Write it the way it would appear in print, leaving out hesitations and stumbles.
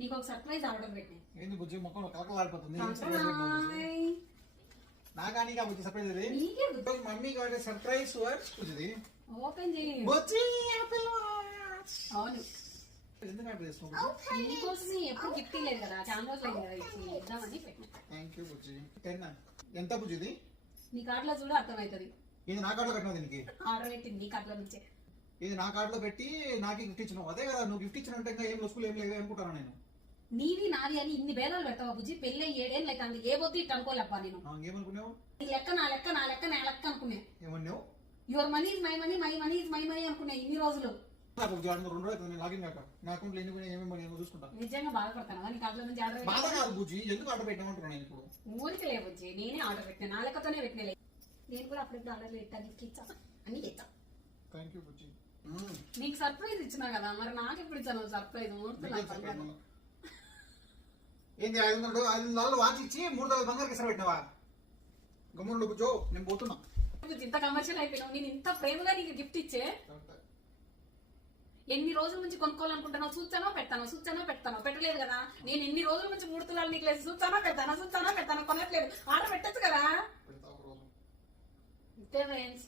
నీకు ఒక surprise order పెట్టినా. ఏంది బుజ్జి మొక్కలు కలకలాడిపోతుంది. నాకా నీకా బుజ్జి సర్ప్రైజ్ ఇది? నీకే బుజ్జి. మమ్మీ గారి సర్ప్రైజ్ వాచ్ బుజ్జిది. ఓపెన్ చేయి. బుజ్జి యాపిల్ వాచ్. అవును. ఎందుకు ఆర్డర్ చేస్తున్నావు? నీకోసం ఎప్పుడు గిఫ్ట్ ఇవ్వలేదు కదా, చాలా రోజులు కదా ఇద్దామని పెట్టినా. థ్యాంక్ యూ బుజ్జి. 10 ఎంత బుజ్జిది? నీ కార్డులో చూడ అర్థమవుతుంది. ఇది నా కార్డులో కట్టినావు దీనికి? ఆర్డర్ పెట్టింది నీ కార్డులో నుంచే. ఇది నా కార్డులో పెట్టి నాకే గిఫ్ట్ ఇచ్చినావు. అదే కదా నువ్వు గిఫ్ట్ ఇచ్చినట్టు ఇంకా ఏం వస్తువులు ఏం లేదు అనుకుంటాను నేను. నీది నాది అని ఇన్ని భేదాలు పెడతావా బుజ్జి? పెళ్ళి 7 ఏళ్ళు అయితే ఏ బొద్దు ఇట్టు అనుకోలేప్పా నేను. ఏమనుకున్నావు? నీ లెక్క నా లెక్క నా లెక్క నా లెక్క అనుకునే. ఏమన్నావు? Your money is my money, my money is my money అనుకునే ఇన్ని రోజులు. నాకు 2 రోజులు అవుతుంది నేను లాగిన్ కాక. నా అకౌంట్లో ఎన్ని పోయినా ఏమేమి నేను చూసుకుంటాను. నిజంగా బాధపడతానా నీ కార్డులో నుంచి ఆర్డర్ బాధ కాదు బుజ్జి, ఎందుకు ఆర్డర్ పెట్టామంటున్నాను నేను ఇప్పుడు. ఊరికి లే బుజ్జి, నేనే ఆర్డర్ పెట్టినా, నా లెక్కతోనే పెట్టినా. నేను కూడా అప్పుడప్పుడు ఆర్డర్లు పెట్టా, గిఫ్ట్ ఇచ్చా, అన్ని ఇచ్చా. థ్యాంక్ యూ బుజ్జి. నీకు సర్ప్రైజ్ ఇచ్చినా కదా, మరి నాకు ఎప్పుడు ఇచ్చాను సర్ప్రైజ్? ఏంది 500 వాచ్ ఇచ్చి 3,000 బంగారు ఇసర పెట్టినావా? గమ్మునుండు బుజ్జో, నేను పోతున్నా. ఇంత కమర్షియల్ అయిపోయినావు. నేను ఇంత ప్రేమగా నీకు గిఫ్ట్ ఇచ్చే ఎన్ని రోజుల నుంచి కొనుక్కోవాలనుకుంటున్నావు? చూచానో పెడతానో పెట్టలేదు కదా. నేను ఎన్ని రోజుల నుంచి 3 తులాలు నీకు లేదు, చూచానో పెడతాను కొనట్లేదు. ఆర్డర్ పెట్టచ్చు కదా. అంతే ఫ్రెండ్స్.